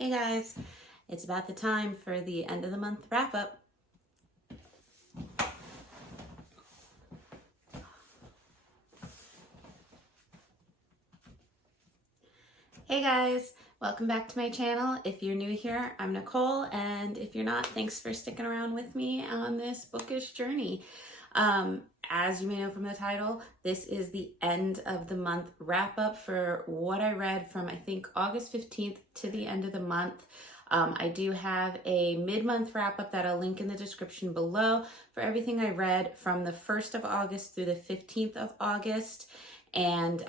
Hey guys, it's about the time for the end of the month wrap up. Hey guys, welcome back to my channel. If you're new here, I'm Nicole, and if you're not, thanks for sticking around with me on this bookish journey. As you may know from the title, this is the end of the month wrap up for what I read from I think August 15th to the end of the month. I do have a mid-month wrap up that I'll link in the description below for everything I read from the 1st of August through the 15th of August. And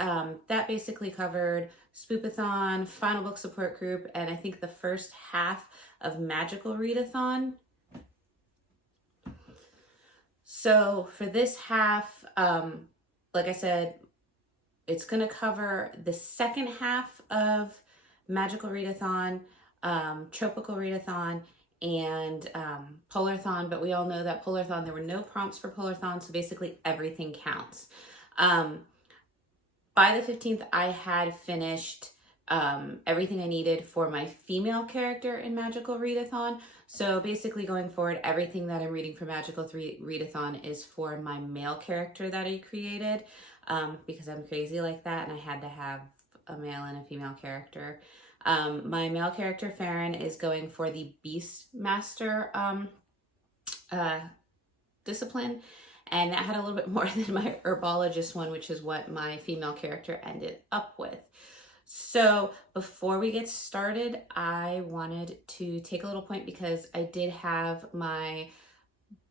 that basically covered Spoop-a-thon, Final Book Support Group, and I think the first half of Magical Readathon. So for this half, like I said, it's going to cover the second half of Magical Readathon, Trope-ical Readathon, and Polarthon, but we all know that Polarthon, there were no prompts for Polarthon, so basically everything counts. By the 15th, I had finished everything I needed for my female character in Magical Readathon. So basically going forward, everything that I'm reading for Magical Readathon is for my male character that I created because I'm crazy like that and I had to have a male and a female character. My male character, Farron, is going for the Beastmaster discipline. And that had a little bit more than my herbologist one, which is what my female character ended up with. So before we get started, I wanted to take a little point because I did have my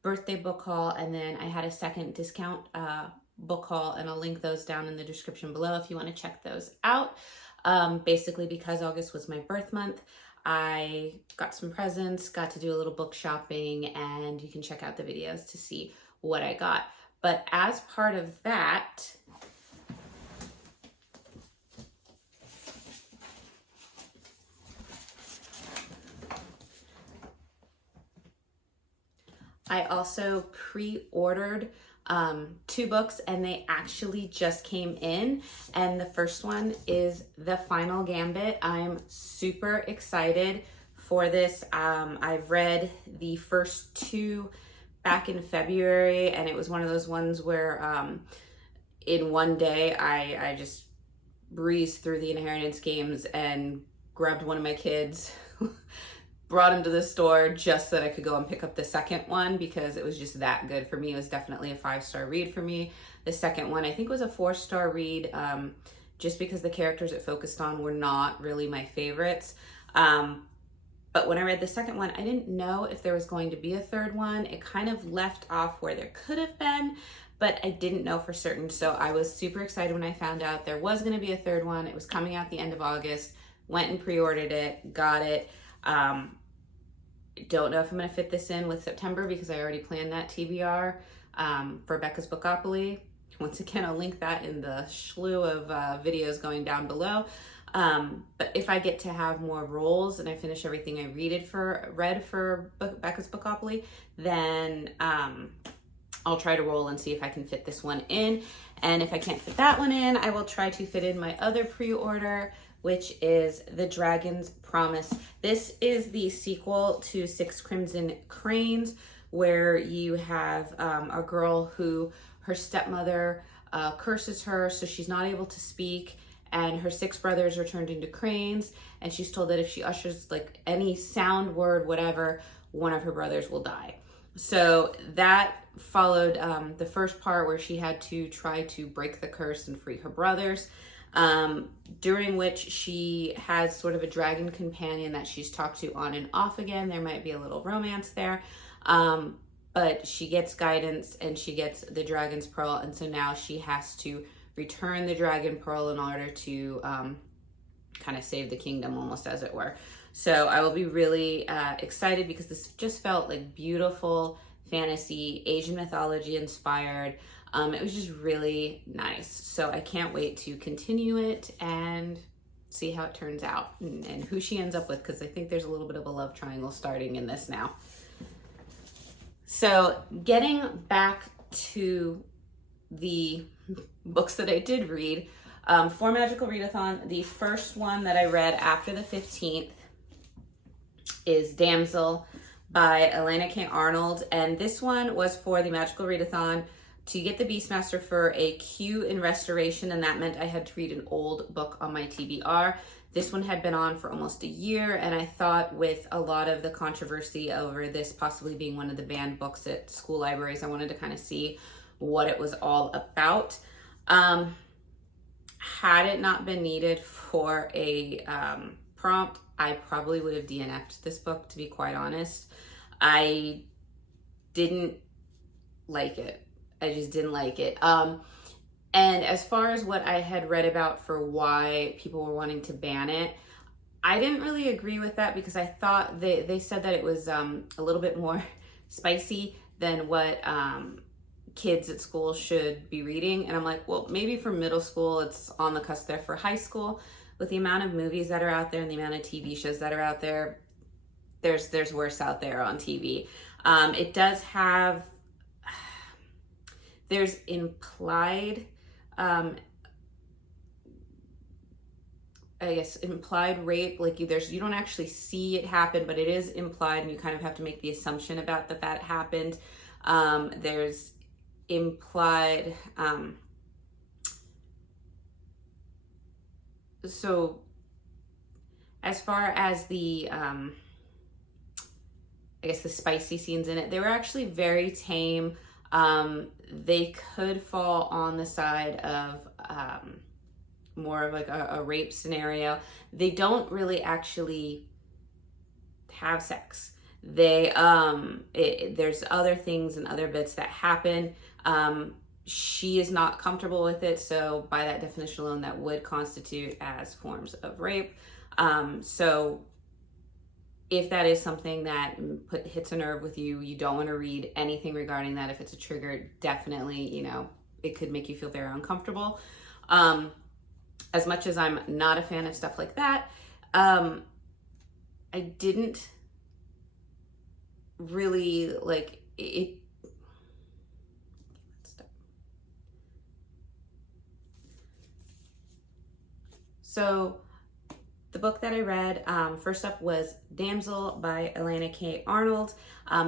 birthday book haul and then I had a second discount book haul, and I'll link those down in the description below if you want to check those out. Basically because August was my birth month, I got some presents, got to do a little book shopping, and you can check out the videos to see what I got. But as part of that, I also pre-ordered 2 books, and they actually just came in. And the first one is The Final Gambit. I'm super excited for this. I've read the first 2 back in February, and it was one of those ones where in one day I just breezed through the inheritance games and grabbed one of my kids, brought him to the store just so that I could go and pick up the second one because it was just that good for me. It was definitely a 5-star read for me. The second one I think was a 4-star read just because the characters it focused on were not really my favorites. But when I read the second one, I didn't know if there was going to be a third one. It kind of left off where there could have been, but I didn't know for certain. So I was super excited when I found out there was going to be a third one. It was coming out the end of August. Went and pre-ordered it, got it. Don't know if I'm going to fit this in with September because I already planned that T.B.R. For Becca's Bookopoly. Once again, I'll link that in the slew of videos going down below. But if I get to have more rolls and I finish everything I read for Becca's Bookopoly, then I'll try to roll and see if I can fit this one in. And if I can't fit that one in, I will try to fit in my other pre-order, which is The Dragon's Promise. This is the sequel to 6 Crimson Cranes, where you have a girl who her stepmother curses her, so she's not able to speak, and her 6 brothers are turned into cranes, and she's told that if she utters like any sound, word, whatever, one of her brothers will die. So that followed the first part where she had to try to break the curse and free her brothers, during which she has sort of a dragon companion that she's talked to on and off again. There might be a little romance there, but she gets guidance and she gets the dragon's pearl, and so now she has to return the dragon pearl in order to kind of save the kingdom, almost, as it were. So I will be really excited because this just felt like beautiful fantasy, Asian mythology inspired. It was just really nice. So I can't wait to continue it and see how it turns out and who she ends up with, because I think there's a little bit of a love triangle starting in this now. So getting back to the books that I did read for Magical Readathon, the first one that I read after the 15th is Damsel by Elena K. Arnold. And this one was for the Magical Readathon to get the Beastmaster for a queue in restoration, and that meant I had to read an old book on my T.B.R. This one had been on for almost a year, and I thought with a lot of the controversy over this possibly being one of the banned books at school libraries, I wanted to kind of see what it was all about. Had it not been needed for a prompt, I probably would have DNF'd this book, to be quite honest. I didn't like it. I just didn't like it. And as far as what I had read about for why people were wanting to ban it, I didn't really agree with that, because I thought they said that it was a little bit more spicy than what kids at school should be reading. And I'm like, well, maybe for middle school, it's on the cusp there. For high school, with the amount of movies that are out there and the amount of TV shows that are out there, there's worse out there on TV. It does have, there's implied, implied rape. Like you don't actually see it happen, but it is implied, and you kind of have to make the assumption about that happened. There's implied, so as far as the, the spicy scenes in it, they were actually very tame. They could fall on the side of more of like a rape scenario. They don't really actually have sex. They there's other things and other bits that happen. She is not comfortable with it, so by that definition alone, that would constitute as forms of rape. So if that is something that hits a nerve with you, you don't want to read anything regarding that. If it's a trigger, definitely, it could make you feel very uncomfortable. As much as I'm not a fan of stuff like that, I didn't really like it. So the book that I read, first up was Damsel by Elena K. Arnold.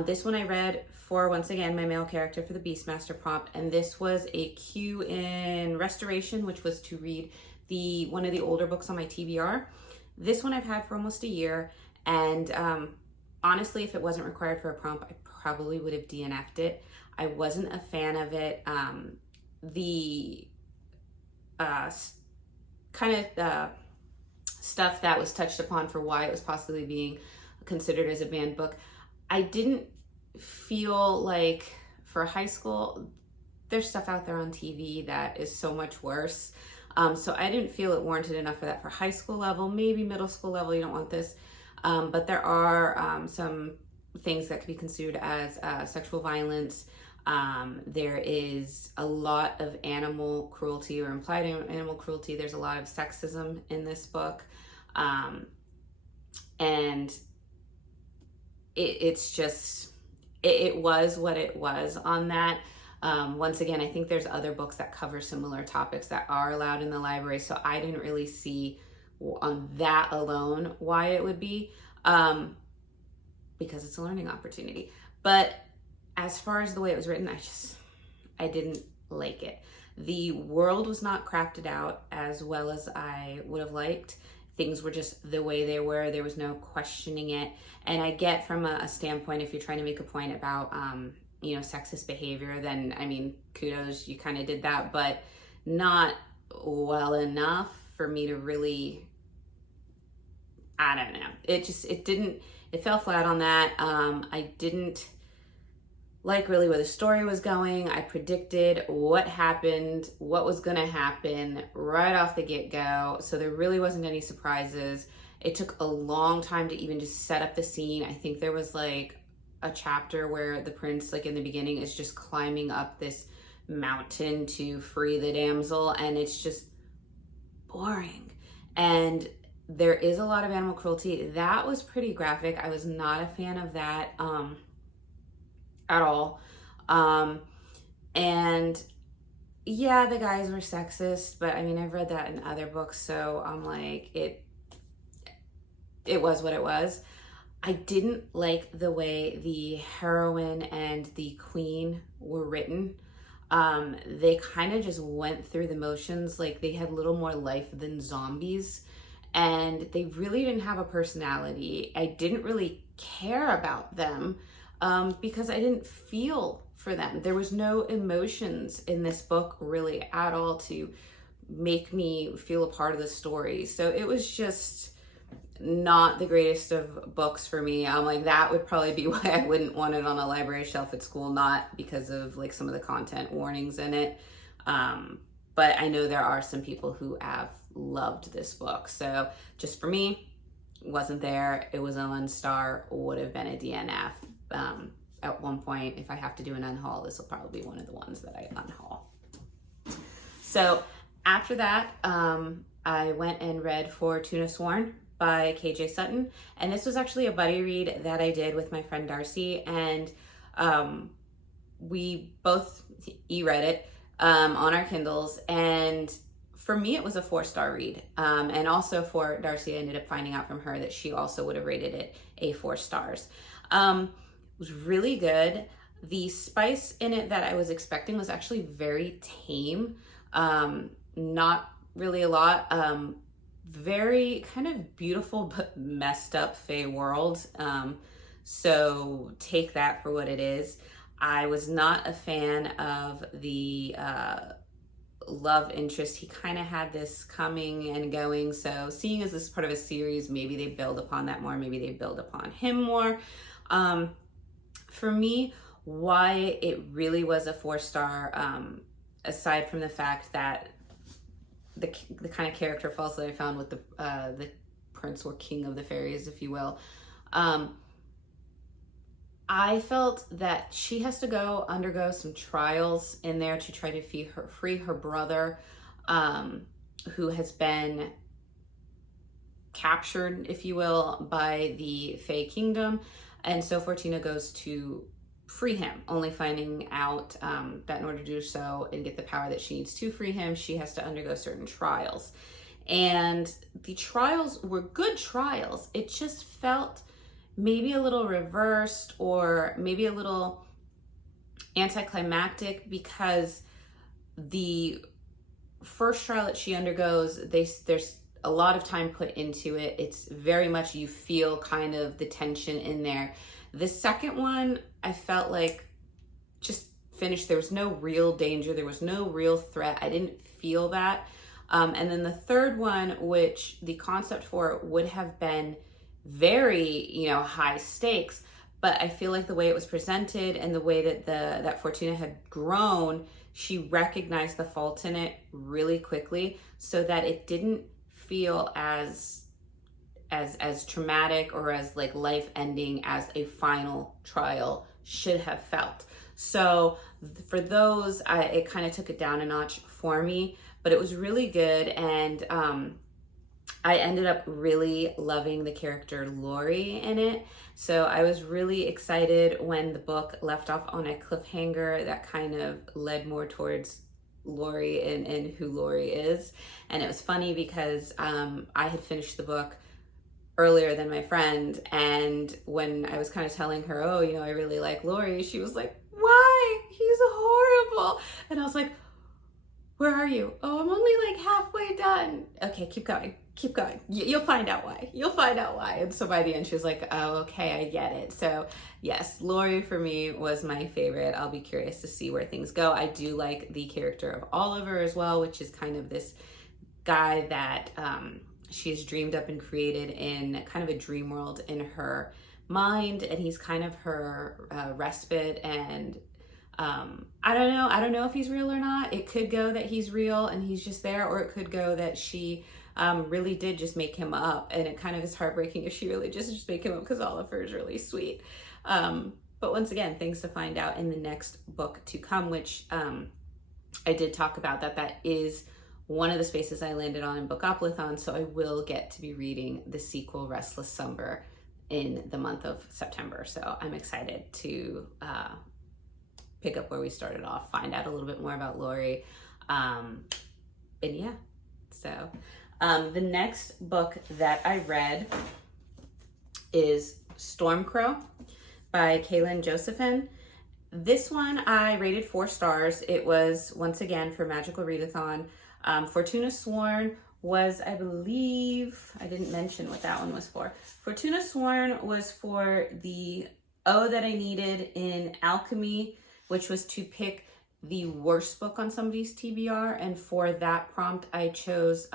This one I read for, once again, my male character for the Beastmaster prompt, and this was a queue in restoration, which was to read one of the older books on my T.B.R. This one I've had for almost a year, and honestly, if it wasn't required for a prompt, I probably would have DNF'd it. I wasn't a fan of it. The kind of stuff that was touched upon for why it was possibly being considered as a banned book, I didn't feel like for high school, there's stuff out there on TV that is so much worse. So I didn't feel it warranted enough for that for high school level. Maybe middle school level, you don't want this. But there are some things that could be considered as sexual violence. There is a lot of animal cruelty or implied animal cruelty. There's a lot of sexism in this book. And it's just, it was what it was on that. Once again, I think there's other books that cover similar topics that are allowed in the library. So I didn't really see on that alone why it would be, because it's a learning opportunity. But as far as the way it was written, I didn't like it. The world was not crafted out as well as I would have liked. Things were just the way they were. There was no questioning it. And I get from a standpoint, if you're trying to make a point about, sexist behavior, then, I mean, kudos, you kind of did that, but not well enough for me to really, I don't know. It fell flat on that. I didn't like really where the story was going. I predicted what happened, what was gonna happen right off the get-go. So there really wasn't any surprises. It took a long time to even just set up the scene. I think there was like a chapter where the prince, like in the beginning, is just climbing up this mountain to free the damsel, and it's just boring. And there is a lot of animal cruelty. That was pretty graphic. I was not a fan of that at all. And yeah, the guys were sexist, but I mean, I've read that in other books, so I'm like, it was what it was. I didn't like the way the heroine and the queen were written. They kind of just went through the motions, like they had little more life than zombies, and they really didn't have a personality. I didn't really care about them because I didn't feel for them. There was no emotions in this book really at all to make me feel a part of the story. So it was just not the greatest of books for me. I'm like, that would probably be why I wouldn't want it on a library shelf at school, not because of like some of the content warnings in it. But I know there are some people who have loved this book. So just for me, wasn't there. It was a 1-star, would have been a DNF. At one point, if I have to do an unhaul, this will probably be one of the ones that I unhaul. So after that, I went and read Fortuna Sworn by KJ Sutton. And this was actually a buddy read that I did with my friend Darcy. And we both e-read it on our Kindles. And for me, it was a 4-star read. And also for Darcy, I ended up finding out from her that she also would have rated it a 4 stars. It was really good. The spice in it that I was expecting was actually very tame. Not really a lot. Very kind of beautiful but messed up fae world. So take that for what it is. I was not a fan of the love interest. He kind of had this coming and going. So seeing as this is part of a series, maybe they build upon that more. Maybe they build upon him more. For me, why it really was a 4-star, aside from the fact that the kind of character faults that I found with the prince or king of the fairies, if you will, I felt that she has to undergo some trials in there to try to free her brother, who has been captured, if you will, by the Fae Kingdom. And so Fortuna goes to free him, only finding out that in order to do so and get the power that she needs to free him, she has to undergo certain trials. And the trials were good trials. It just felt maybe a little reversed or maybe a little anticlimactic, because the first trial that she undergoes, there's a lot of time put into it. It's very much, you feel kind of the tension in there. The second one, I felt like just finished. There was no real danger. There was no real threat. I didn't feel that. And then the third one, which the concept for it would have been very, high stakes, but I feel like the way it was presented and the way that that Fortuna had grown, she recognized the fault in it really quickly, so that it didn't feel as traumatic or as like life ending as a final trial should have felt. So for those, it kind of took it down a notch for me, but it was really good. And I ended up really loving the character Lori in it. So I was really excited when the book left off on a cliffhanger that kind of led more towards Lori and who Lori is. And it was funny because I had finished the book earlier than my friend, and when I was kind of telling her, oh, I really like Lori, she was like, why? He's horrible. And I was like, where are you? Oh, I'm only like halfway done. Okay, keep going. You'll find out why. And so by the end, she was like, oh, okay, I get it. So yes, Lori for me was my favorite. I'll be curious to see where things go. I do like the character of Oliver as well, which is kind of this guy that she's dreamed up and created in kind of a dream world in her mind, and he's kind of her respite. And I don't know if he's real or not. It could go that he's real and he's just there, or it could go that she really did just make him up, and it kind of is heartbreaking if she really just make him up, because Oliver is really sweet. But once again, things to find out in the next book to come, which I did talk about that is one of the spaces I landed on in Polarthon, so I will get to be reading the sequel, Restless Summer, in the month of September. So I'm excited to pick up where we started off, find out a little bit more about Lori. And yeah, so the next book that I read is Stormcrow by Kaylin Josephine. This one I rated 4 stars. It was, once again, for Magical Readathon. Fortuna Sworn was, I believe, I didn't mention what that one was for. Fortuna Sworn was for the O that I needed in alchemy, which was to pick the worst book on somebody's TBR. And for that prompt, I chose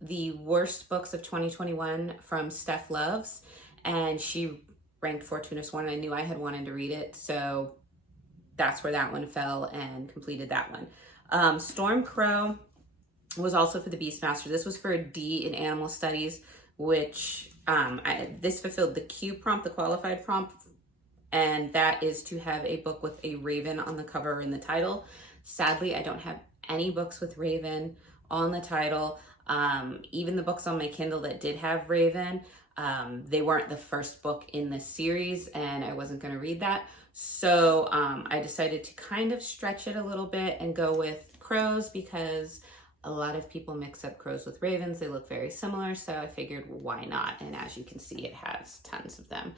the worst books of 2021 from Steph Loves. And she ranked Fortuna Sworn. I knew I had wanted to read it, so that's where that one fell and completed that one. Stormcrow was also for the Beastmaster. This was for a D in Animal Studies, which this fulfilled the Q prompt, the qualified prompt, and that is to have a book with a raven on the cover in the title. Sadly, I don't have any books with raven on the title. Even the books on my Kindle that did have raven, they weren't the first book in the series, and I wasn't going to read that. So I decided to kind of stretch it a little bit and go with crows, because a lot of people mix up crows with ravens. They look very similar, so I figured, why not? And as you can see, it has tons of them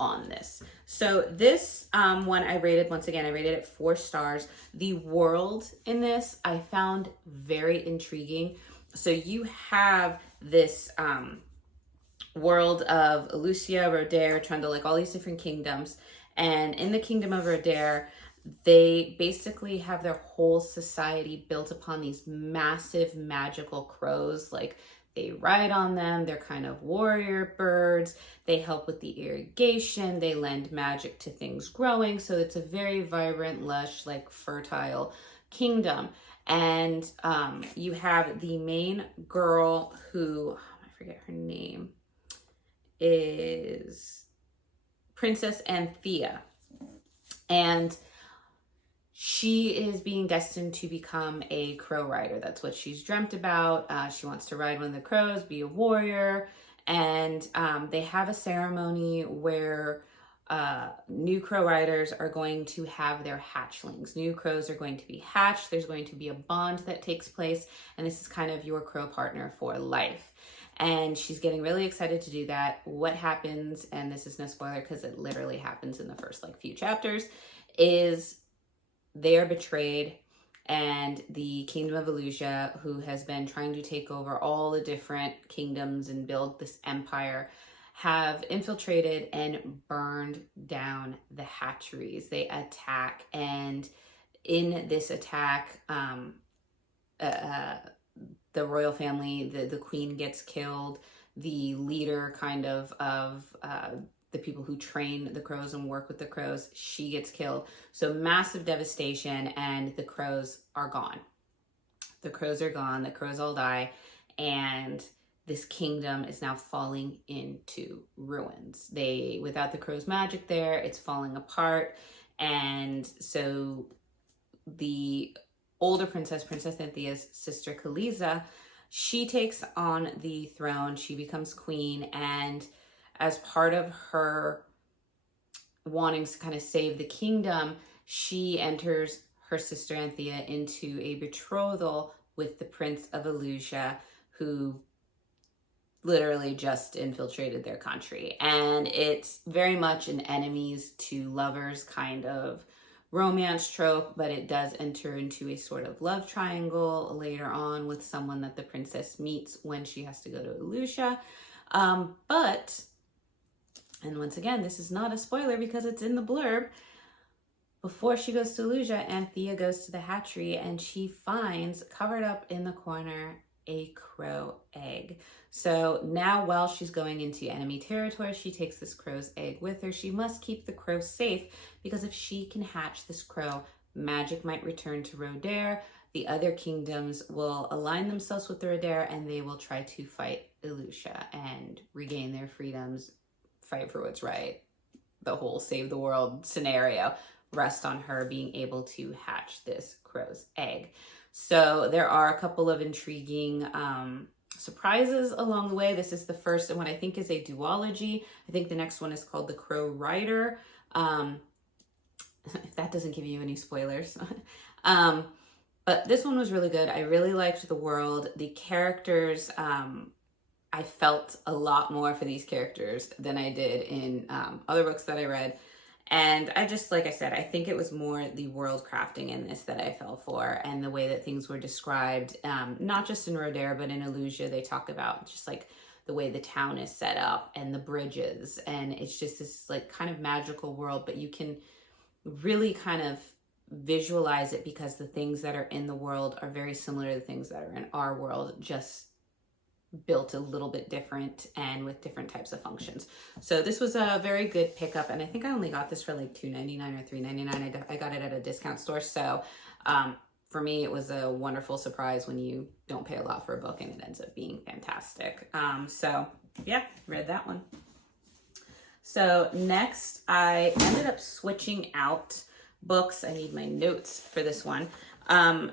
on this. So this one I rated, once again, I rated it 4 stars. The world in this I found very intriguing. So you have this world of Elucia, Rodaire, Trundle, like all these different kingdoms. And in the kingdom of Rodaire, they basically have their whole society built upon these massive magical crows. Like, they ride on them, they're kind of warrior birds, they help with the irrigation, they lend magic to things growing. So it's a very vibrant, lush, like fertile kingdom. And you have the main girl who, I forget her name, is Princess Anthea. And she is being destined to become a crow rider. That's what she's dreamt about. She wants to ride one of the crows, be a warrior. And they have a ceremony where new crow riders are going to have their hatchlings. New crows are going to be hatched. There's going to be a bond that takes place. And this is kind of your crow partner for life. And she's getting really excited to do that. What happens, and this is no spoiler because it literally happens in the first few chapters, is they are betrayed, and the kingdom of Elucia, who has been trying to take over all the different kingdoms and build this empire, have infiltrated and burned down the hatcheries. They attack, and in this attack, the royal family, the queen gets killed. The leader of the people who train the crows and work with the crows, she gets killed. So massive devastation, and the crows are gone. The crows are gone, the crows all die, and this kingdom is now falling into ruins. Without the crow's magic there, it's falling apart. And so the older princess, Princess Anthea's sister Khaliza, she takes on the throne. She becomes queen, and as part of her wanting to kind of save the kingdom, she enters her sister Anthea into a betrothal with the Prince of Elucia, who literally just infiltrated their country. And it's very much an enemies to lovers kind of romance trope, but it does enter into a sort of love triangle later on with someone that the princess meets when she has to go to Elucia. And once again, this is not a spoiler because it's in the blurb. Before she goes to Elucia, Anthea goes to the hatchery, and she finds, covered up in the corner, a crow egg. So now, while she's going into enemy territory, she takes this crow's egg with her. She must keep the crow safe, because if she can hatch this crow, magic might return to Rodaire. The other kingdoms will align themselves with the Rodaire, and they will try to fight Elucia and regain their freedoms, fight for what's right. The whole save the world scenario rests on her being able to hatch this crow's egg. So there are a couple of intriguing surprises along the way. This is the first in what I think is a duology. I think the next one is called The Crow Rider. If that doesn't give you any spoilers. But this one was really good. I really liked the world. The characters I felt a lot more for these characters than I did in other books that I read. And I just, like I said, I think it was more the world crafting in this that I fell for, and the way that things were described, not just in Rodare, but in Illusia. They talk about just like the way the town is set up and the bridges. And it's just this like kind of magical world, but you can really kind of visualize it because the things that are in the world are very similar to the things that are in our world, just built a little bit different and with different types of functions. So this was a very good pickup, and I think I only got this for like $2.99 or $3.99. I got it at a discount store. So for me, it was a wonderful surprise when you don't pay a lot for a book and it ends up being fantastic. So yeah, read that one. So next, I ended up switching out books. I need my notes for this one.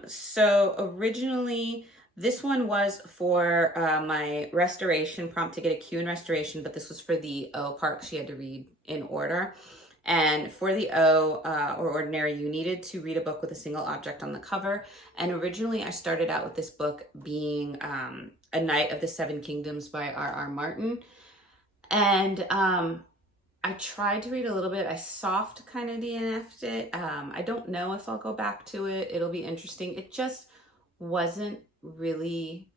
So originally, this one was for my restoration prompt to get a Q in restoration, but this was for the O part. She had to read in order. And for the O or ordinary, you needed to read a book with a single object on the cover. And originally I started out with this book being A Knight of the Seven Kingdoms by R.R. Martin. And I tried to read a little bit. I soft kind of DNF'd it. I don't know if I'll go back to it. It'll be interesting. It just wasn't really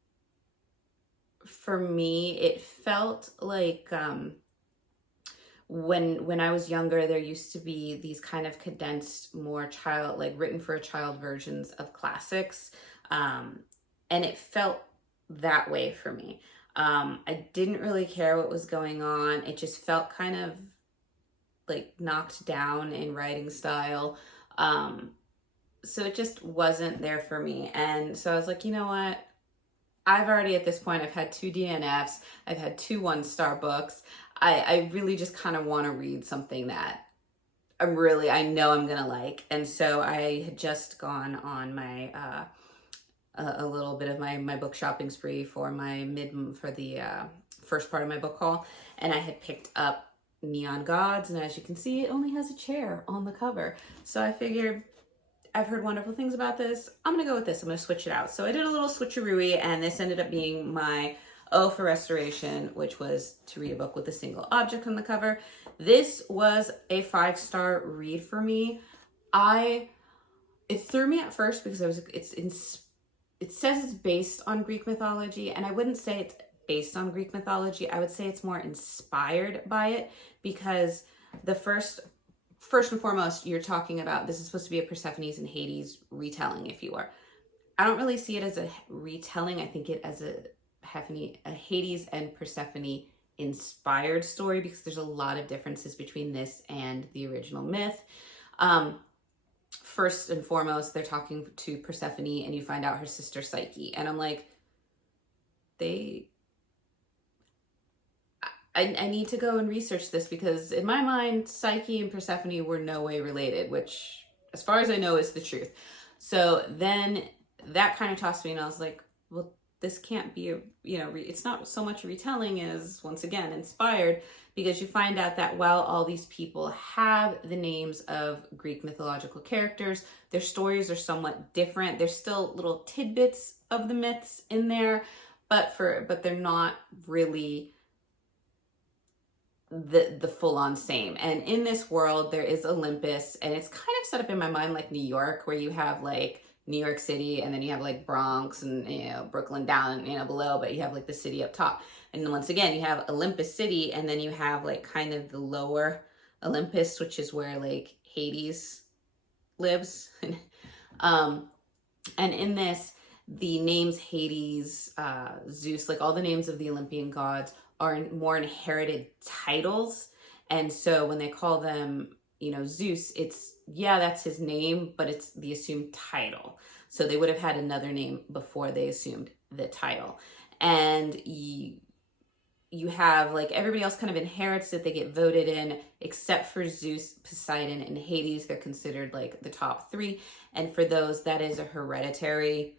for me. It felt like when I was younger, there used to be these kind of condensed, more child, like written for a child versions of classics, and it felt that way for me. I didn't really care what was going on. It just felt kind of like knocked down in writing style. So it just wasn't there for me. And so I was like, you know what? I've already, at this point, I've had 2 DNFs. I've had 2 1-star books. I really just kind of want to read something that I know I'm going to like. And so I had just gone on my, a little bit of my book shopping spree for the first part of my book haul. And I had picked up Neon Gods. And as you can see, it only has a chair on the cover. So I figured, I've heard wonderful things about this. I'm going to go with this. I'm going to switch it out. So I did a little switcheroo, and this ended up being my O for restoration, which was to read a book with a single object on the cover. This was a 5-star read for me. It threw me at first because it says it's based on Greek mythology, and I wouldn't say it's based on Greek mythology. I would say it's more inspired by it, because the first and foremost, you're talking about, this is supposed to be a Persephone's and Hades retelling, if you are. I don't really see it as a retelling. I think it as a Hades and Persephone inspired story, because there's a lot of differences between this and the original myth. First and foremost, they're talking to Persephone, and you find out her sister Psyche. And I'm like, I need to go and research this, because in my mind, Psyche and Persephone were no way related, which, as far as I know, is the truth. So then that kind of tossed me, and I was like, well, this can't be it's not so much a retelling as, once again, inspired, because you find out that while all these people have the names of Greek mythological characters, their stories are somewhat different. There's still little tidbits of the myths in there, but they're not really the full-on same. And in this world, there is Olympus, and it's kind of set up in my mind like New York, where you have like New York City, and then you have like Bronx and Brooklyn down below, but you have like the city up top. And then once again, you have Olympus City, and then you have like kind of the lower Olympus, which is where like Hades lives. And in this, the names Hades, Zeus, like all the names of the Olympian gods are more inherited titles. And so when they call them, Zeus, that's his name, but it's the assumed title. So they would have had another name before they assumed the title. And you have like everybody else kind of inherits it. They get voted in, except for Zeus, Poseidon, and Hades. They're considered like the top 3. And for those, that is a hereditary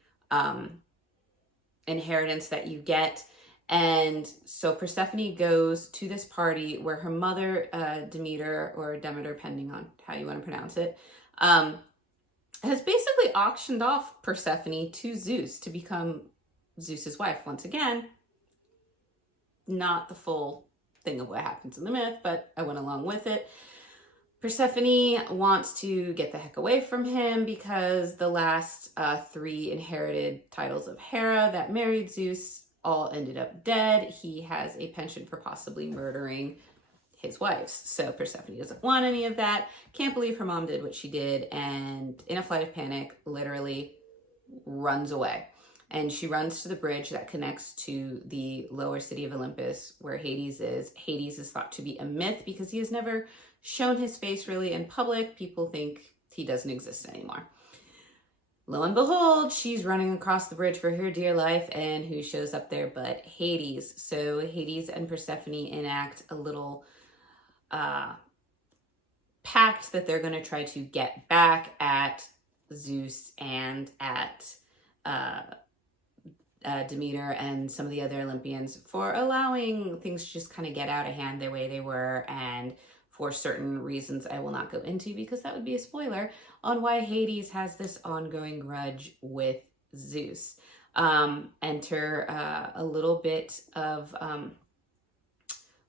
inheritance that you get. And so Persephone goes to this party where her mother, Demeter, or Demeter, depending on how you want to pronounce it, has basically auctioned off Persephone to Zeus to become Zeus's wife. Once again, not the full thing of what happens in the myth, but I went along with it. Persephone wants to get the heck away from him because the last 3 inherited titles of Hera that married Zeus all ended up dead. He has a penchant for possibly murdering his wives. So Persephone doesn't want any of that, can't believe her mom did what she did, and in a flight of panic, literally runs away. And she runs to the bridge that connects to the lower city of Olympus where Hades is. Hades is thought to be a myth because he has never shown his face really in public. People think he doesn't exist anymore. Lo and behold, she's running across the bridge for her dear life, and who shows up there but Hades. So Hades and Persephone enact a little pact that they're going to try to get back at Zeus and at Demeter and some of the other Olympians for allowing things to just kind of get out of hand the way they were, and for certain reasons I will not go into because that would be a spoiler on why Hades has this ongoing grudge with Zeus. Enter a little bit of,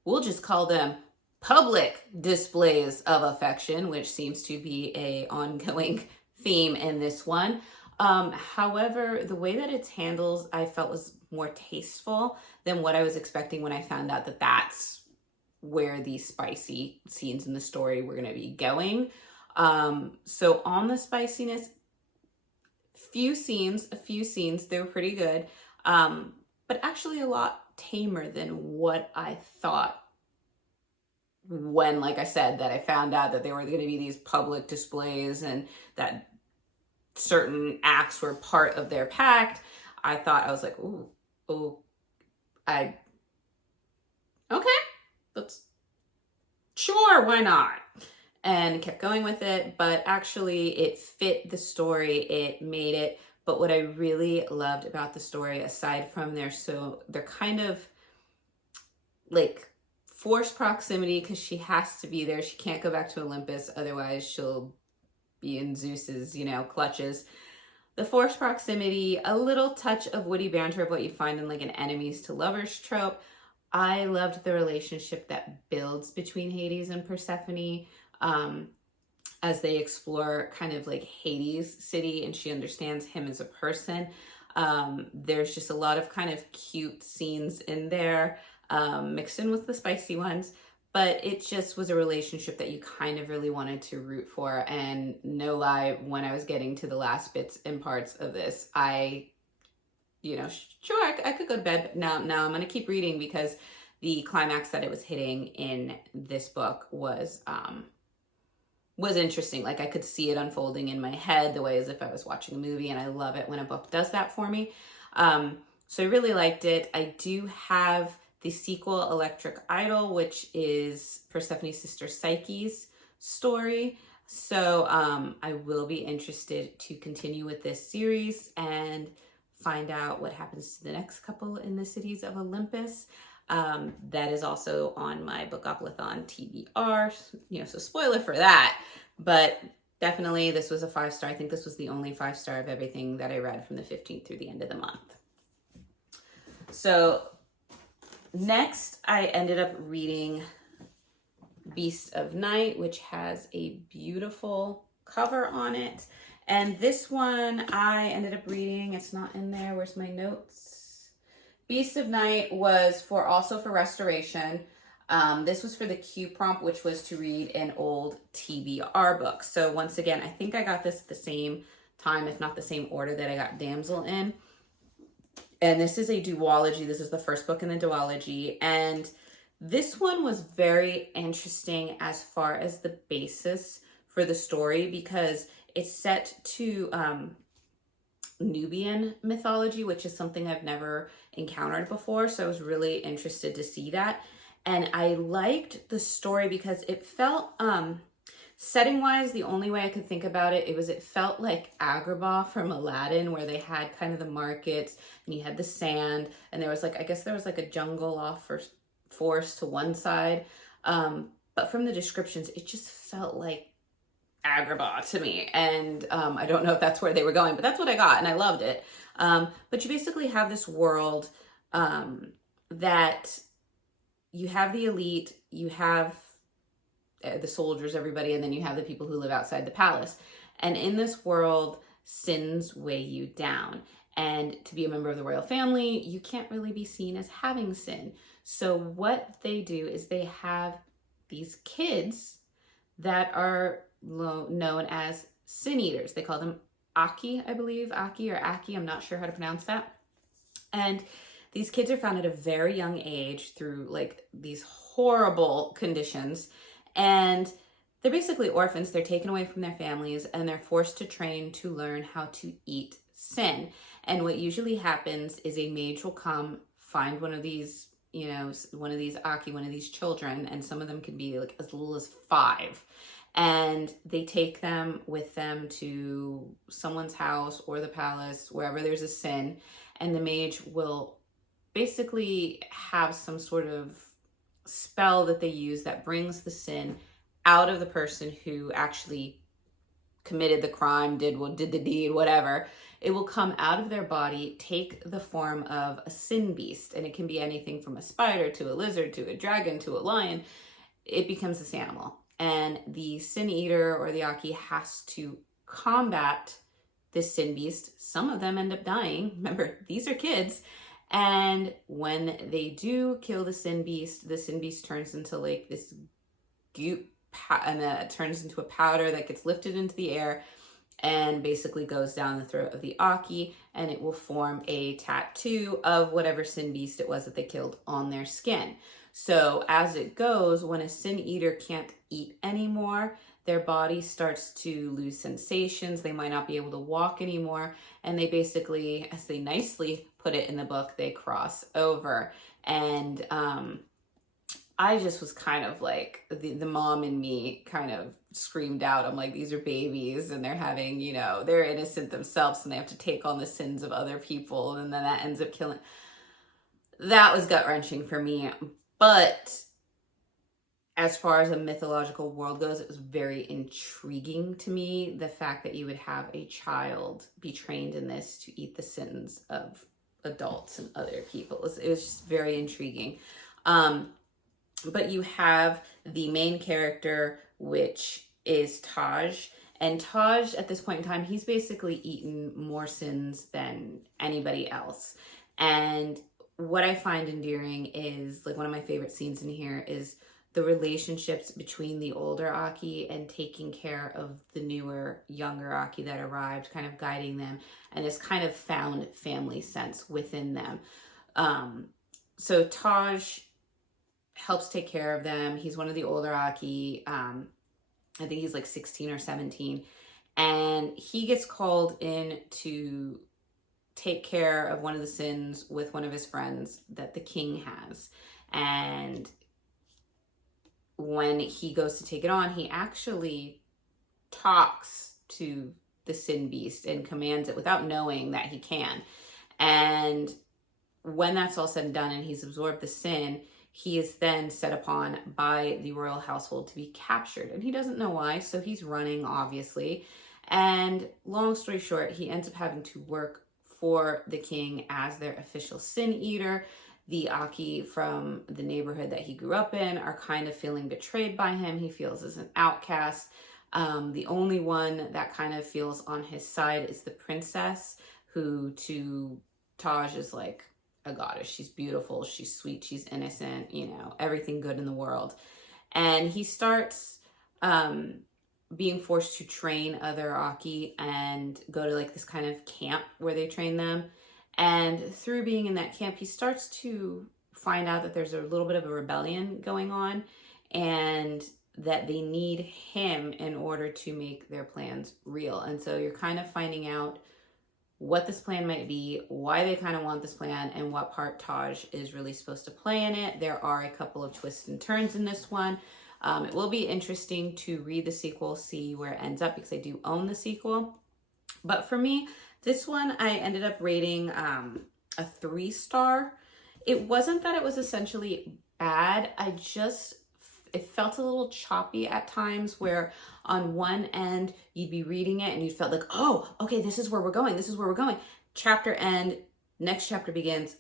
we'll just call them public displays of affection, which seems to be a ongoing theme in this one. However, the way that it's handled, I felt was more tasteful than what I was expecting when I found out that that's where the spicy scenes in the story were going to be going. So on the spiciness, a few scenes, they were pretty good, but actually a lot tamer than what I thought when, like I said, that I found out that there were going to be these public displays and that certain acts were part of their pact. I was like, okay, let's, sure, why not? And kept going with it, but actually it fit the story, it made it. But what I really loved about the story, aside from they're kind of like forced proximity, because she has to be there. She can't go back to Olympus, otherwise she'll be in Zeus's, clutches. The forced proximity, a little touch of witty banter of what you find in like an enemies to lovers trope. I loved the relationship that builds between Hades and Persephone as they explore kind of like Hades' city and she understands him as a person. There's just a lot of kind of cute scenes in there, mixed in with the spicy ones, but it just was a relationship that you kind of really wanted to root for. And no lie, when I was getting to the last bits and parts of this, sure, I could go to bed, but now I'm going to keep reading because the climax that it was hitting in this book was interesting. Like I could see it unfolding in my head the way as if I was watching a movie, and I love it when a book does that for me. So I really liked it. I do have the sequel, Electric Idol, which is Persephone's sister Psyche's story. So I will be interested to continue with this series and find out what happens to the next couple in the cities of Olympus. That is also on my Bookoplathon T.B.R. So spoiler for that. But definitely this was a 5-star. I think this was the only 5-star of everything that I read from the 15th through the end of the month. So next I ended up reading Beast of Night, which has a beautiful cover on it. And this one I ended up reading, it's not in there, where's my notes? Beast of Night was also for restoration. This was for the Q prompt, which was to read an old T.B.R. book. So once again, I think I got this at the same time, if not the same order that I got Damsel in. And this is a duology. This is the first book in the duology. And this one was very interesting as far as the basis for the story, because it's set to Nubian mythology, which is something I've never encountered before. So I was really interested to see that. And I liked the story because it felt, setting wise, the only way I could think about it, it felt like Agrabah from Aladdin, where they had kind of the markets and you had the sand, and there was like, I guess there was like a jungle off for forest to one side. But from the descriptions, it just felt like Agrabah to me. And I don't know if that's where they were going, but that's what I got and I loved it. But you basically have this world that you have the elite, you have the soldiers, everybody, and then you have the people who live outside the palace. And in this world, sins weigh you down. And to be a member of the royal family, you can't really be seen as having sin. So what they do is they have these kids that are known as sin eaters. They call them Aki, I believe, Aki or Aki. I'm not sure how to pronounce that. And these kids are found at a very young age through like these horrible conditions. And they're basically orphans. They're taken away from their families and they're forced to train to learn how to eat sin. And what usually happens is a mage will come, find one of these, you know, one of these Aki, one of these children, and some of them can be like as little as 5. And they take them with them to someone's house or the palace, wherever there's a sin. And the mage will basically have some sort of spell that they use that brings the sin out of the person who actually committed the crime, did the deed, whatever. It will come out of their body, take the form of a sin beast. And it can be anything from a spider to a lizard to a dragon to a lion. It becomes this animal. And the sin eater or the Aki has to combat this sin beast. Some of them end up dying. Remember, these are kids. And when they do kill the sin beast turns into like this goop, and then it turns into a powder that gets lifted into the air and basically goes down the throat of the Aki, and it will form a tattoo of whatever sin beast it was that they killed on their skin. So as it goes, when a sin eater can't eat anymore, their body starts to lose sensations. They might not be able to walk anymore. And they basically, as they nicely put it in the book, they cross over. And I just was kind of like, the mom in me kind of screamed out. I'm like, these are babies and they're having, you know, they're innocent themselves and they have to take on the sins of other people. And then that ends up killing. That was gut-wrenching for me. But as far as a mythological world goes, it was very intriguing to me. The fact that you would have a child be trained in this to eat the sins of adults and other people. It was just very intriguing. But you have the main character, which is Taj. And Taj, at this point in time, he's basically eaten more sins than anybody else. And what I find endearing is, like, one of my favorite scenes in here is the relationships between the older Aki and taking care of the newer, younger Aki that arrived, kind of guiding them, and this kind of found family sense within them. So Taj helps take care of them. He's one of the older Aki. I think he's like 16 or 17. And he gets called in to take care of one of the sins with one of his friends that the king has. And when he goes to take it on, he actually talks to the sin beast and commands it without knowing that he can. And when that's all said and done and he's absorbed the sin, he is then set upon by the royal household to be captured. And he doesn't know why, so he's running, obviously. And long story short, he ends up having to work for the king as their official sin eater. The Aki from the neighborhood that he grew up in are kind of feeling betrayed by him. He feels as an outcast. The only one that kind of feels on his side is the princess, who to Taj is like a goddess. She's beautiful, she's sweet, she's innocent, you know, everything good in the world. And he starts being forced to train other Aki and go to like this kind of camp where they train them. And through being in that camp, he starts to find out that there's a little bit of a rebellion going on and that they need him in order to make their plans real. And so you're kind of finding out what this plan might be, why they kind of want this plan, and what part Taj is really supposed to play in it. There are a couple of twists and turns in this one. It will be interesting to read the sequel, see where it ends up, because I do own the sequel. But for me, this one I ended up rating a 3-star. It wasn't that it was essentially bad. It felt a little choppy at times, where on one end you'd be reading it and you felt like, oh, okay, this is where we're going. This is where we're going. Chapter end, next chapter begins.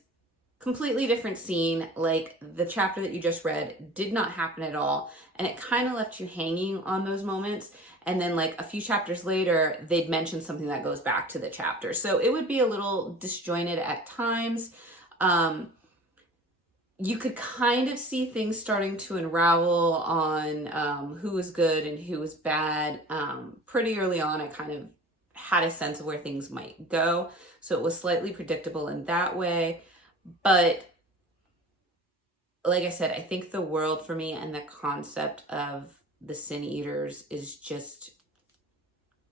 completely different scene. Like the chapter that you just read did not happen at all. And it kind of left you hanging on those moments. And then like a few chapters later, they'd mention something that goes back to the chapter. So it would be a little disjointed at times. You could kind of see things starting to unravel on who was good and who was bad. Pretty early on, I kind of had a sense of where things might go. So it was slightly predictable in that way. But like I said, I think the world for me and the concept of the Sin Eaters is just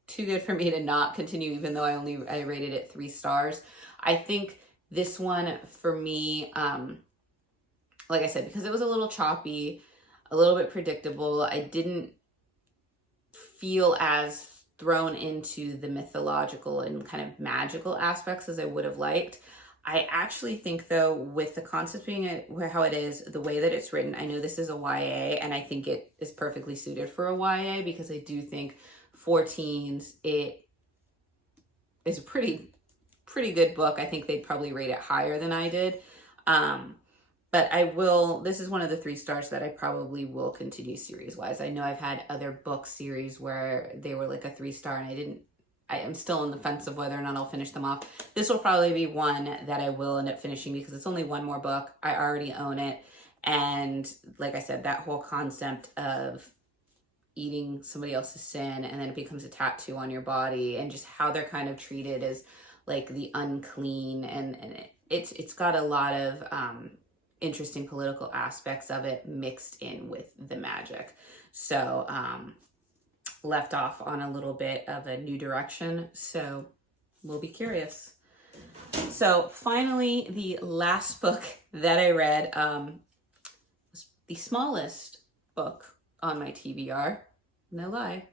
too good for me to not continue, even though I rated it 3 stars. I think this one for me, like I said, because it was a little choppy, a little bit predictable, I didn't feel as thrown into the mythological and kind of magical aspects as I would have liked. I actually think, though, with the concept being how it is, the way that it's written, I know this is a YA, and I think it is perfectly suited for a YA, because I do think for teens, it is a pretty good book. I think they'd probably rate it higher than I did. But this is one of the 3 stars that I probably will continue series-wise. I know I've had other book series where they were like a 3 star, and I am still on the fence of whether or not I'll finish them off. This will probably be one that I will end up finishing, because it's only one more book. I already own it. And like I said, that whole concept of eating somebody else's sin and then it becomes a tattoo on your body, and just how they're kind of treated as like the unclean, and it's got a lot of interesting political aspects of it mixed in with the magic. So left off on a little bit of a new direction, so we'll be curious. So finally, the last book that I read was the smallest book on my TBR. No lie,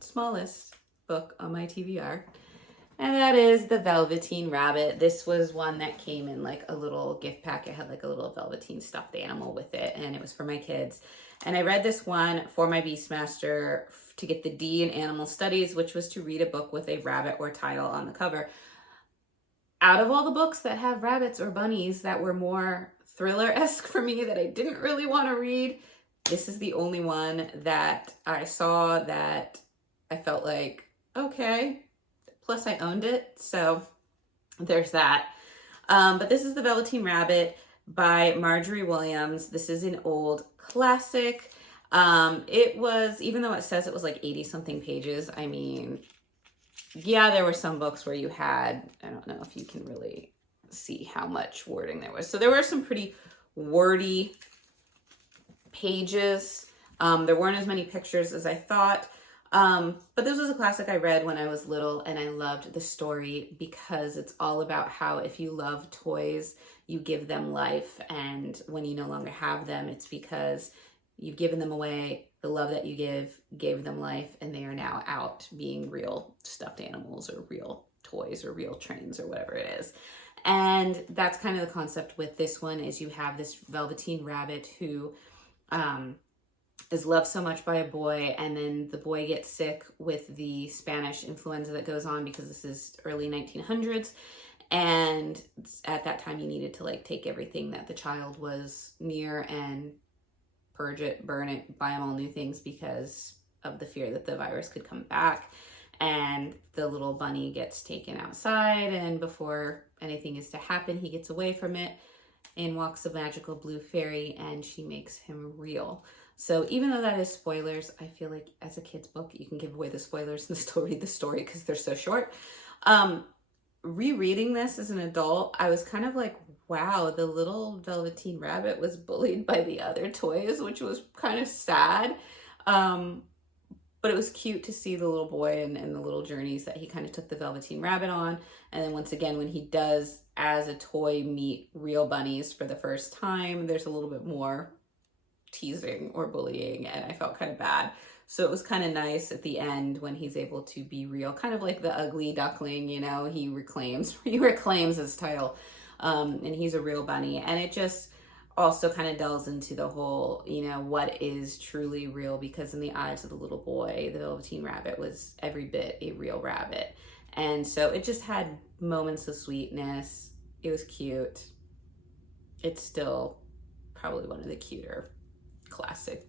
smallest book on my TBR. And that is The Velveteen Rabbit. This was one that came in like a little gift pack. It had like a little velveteen stuffed animal with it, and it was for my kids. And I read this one for my Beastmaster to get the D in Animal Studies, which was to read a book with a rabbit or title on the cover. Out of all the books that have rabbits or bunnies that were more thriller-esque for me that I didn't really want to read, this is the only one that I saw that I felt like, okay. Plus I owned it, so there's that. But this is The Velveteen Rabbit by Marjorie Williams. This is an old classic. It was, even though it says it was like 80 something pages, I mean, yeah, there were some books where you had, I don't know if you can really see how much wording there was. So there were some pretty wordy pages. There weren't as many pictures as I thought. But this was a classic I read when I was little, and I loved the story because it's all about how if you love toys, you give them life, and when you no longer have them, it's because you've given them away. The love that you gave them life, and they are now out being real stuffed animals or real toys or real trains or whatever it is. And that's kind of the concept with this one, is you have this Velveteen Rabbit who is loved so much by a boy, and then the boy gets sick with the Spanish influenza that goes on, because this is early 1900s, and at that time you needed to like take everything that the child was near and purge it, burn it, buy them all new things because of the fear that the virus could come back. And the little bunny gets taken outside, and before anything is to happen, he gets away from it, and walks a magical blue fairy, and she makes him real. So even though that is spoilers, I feel like as a kid's book, you can give away the spoilers and still read the story because they're so short. Rereading this as an adult, I was kind of like, wow, the little Velveteen Rabbit was bullied by the other toys, which was kind of sad. But it was cute to see the little boy and the little journeys that he kind of took the Velveteen Rabbit on. And then once again, when he does, as a toy, meet real bunnies for the first time, there's a little bit more teasing or bullying, and I felt kind of bad. So it was kind of nice at the end when he's able to be real, kind of like the ugly duckling, you know, he reclaims his title, and he's a real bunny. And it just also kind of delves into the whole, you know, what is truly real, because in the eyes of the little boy, the Velveteen Rabbit was every bit a real rabbit. And so it just had moments of sweetness. It was cute. it's still probably one of the cuter classic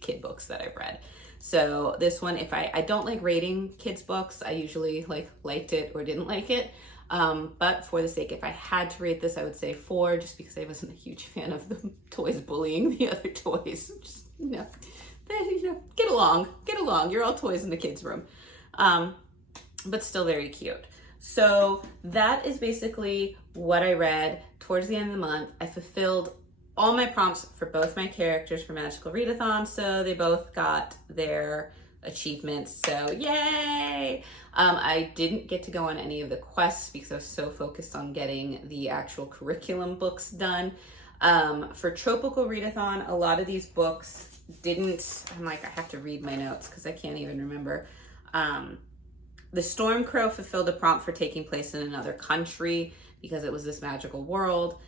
kid books that I've read. So this one, if I don't like rating kids books, I usually liked it or didn't like it. But for the sake, if I had to rate this, I would say 4, just because I wasn't a huge fan of the toys bullying the other toys. Just, get along. You're all toys in the kids' room. But still very cute. So that is basically what I read towards the end of the month. I fulfilled all my prompts for both my characters for Magical Readathon, so they both got their achievements, so yay! I didn't get to go on any of the quests because I was so focused on getting the actual curriculum books done. For Trope-ical Readathon, a lot of these books didn't, I have to read my notes because I can't even remember. The Stormcrow fulfilled a prompt for taking place in another country because it was this magical world.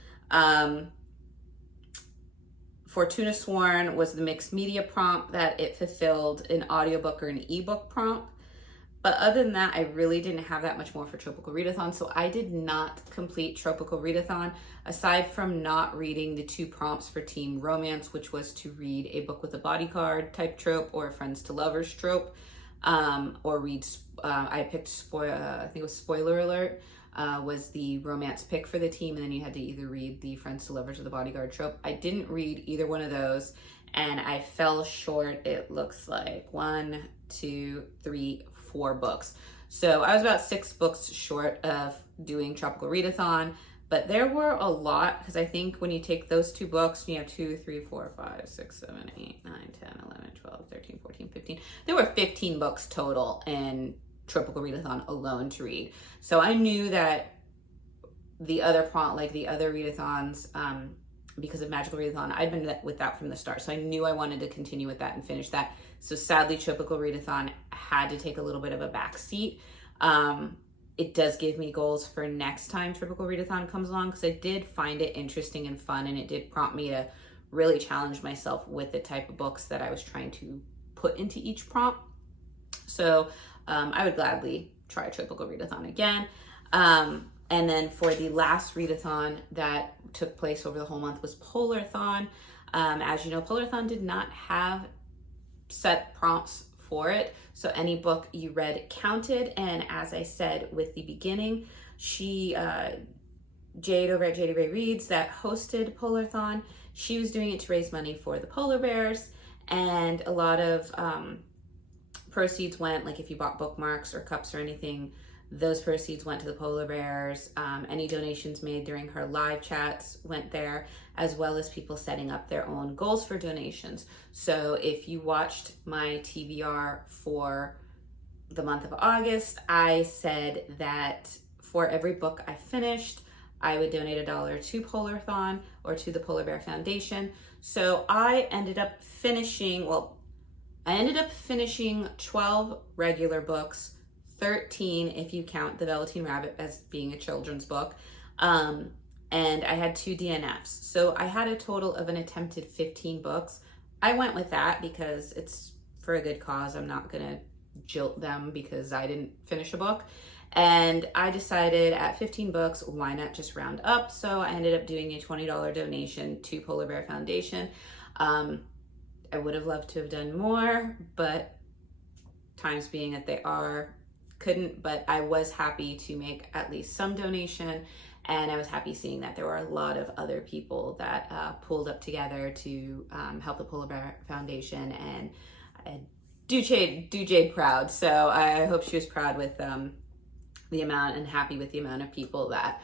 Fortuna Sworn was the mixed media prompt that it fulfilled an audiobook or an ebook prompt. But other than that, I really didn't have that much more for Trope-ical Readathon, so I did not complete Trope-ical Readathon, aside from not reading the 2 prompts for Team Romance, which was to read a book with a bodyguard type trope or a friends to lovers trope, or read, I picked, I think it was Spoiler Alert, was the romance pick for the team, and then you had to either read the friends to lovers or the bodyguard trope. I didn't read either one of those, and I fell short. It looks like 1, 2, 3, 4 books. So I was about 6 books short of doing Tropical Readathon, but there were a lot, because I think when you take those 2 books, you have 2, 3, 4, 5, 6, 7, 8, 9, 10, 11, 12, 13, 14, 15. There were 15 books total in Tropical Readathon alone to read. So I knew that the other prompt, like the other readathons, because of Magical Readathon, I'd been with that from the start. So I knew I wanted to continue with that and finish that. So sadly, Tropical Readathon had to take a little bit of a back seat. It does give me goals for next time Tropical Readathon comes along, because I did find it interesting and fun, and it did prompt me to really challenge myself with the type of books that I was trying to put into each prompt. So I would gladly try Tropical Readathon again. And then for the last readathon that took place over the whole month was Polarthon. As you know, Polarthon did not have set prompts for it, so any book you read counted. And as I said with the beginning, Jade over at JD Ray Reads that hosted Polarthon, she was doing it to raise money for the polar bears, and a lot of proceeds went, like if you bought bookmarks or cups or anything, those proceeds went to the polar bears. Any donations made during her live chats went there, as well as people setting up their own goals for donations. So if you watched my T.B.R. for the month of August, I said that for every book I finished, I would donate $1 to Polarthon or to the Polar Bear Foundation. So I ended up finishing, 12 regular books, 13 if you count The Velveteen Rabbit as being a children's book, and I had 2 DNFs. So I had a total of an attempted 15 books. I went with that because it's for a good cause. I'm not gonna jilt them because I didn't finish a book. And I decided at 15 books, why not just round up? So I ended up doing a $20 donation to Polar Bear Foundation. I would have loved to have done more, but times being that they couldn't, but I was happy to make at least some donation, and I was happy seeing that there were a lot of other people that pulled up together to help the Polar Bear Foundation, and do Jade proud. So I hope she was proud with the amount, and happy with the amount of people that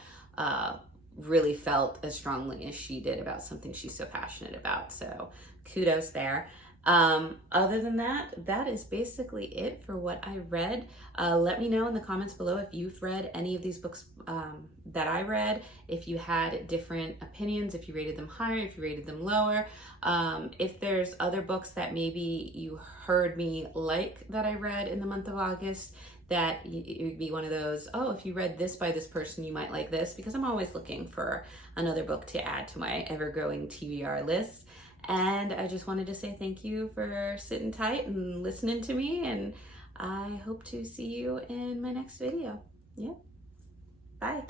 really felt as strongly as she did about something she's so passionate about. So kudos there. Other than that, that is basically it for what I read. Let me know in the comments below if you've read any of these books that I read, if you had different opinions, if you rated them higher, if you rated them lower, if there's other books that maybe you heard me like that I read in the month of August, that it would be one of those, oh, if you read this by this person, you might like this, because I'm always looking for another book to add to my ever-growing TBR list. And I just wanted to say thank you for sitting tight and listening to me, and I hope to see you in my next video. Yeah, bye.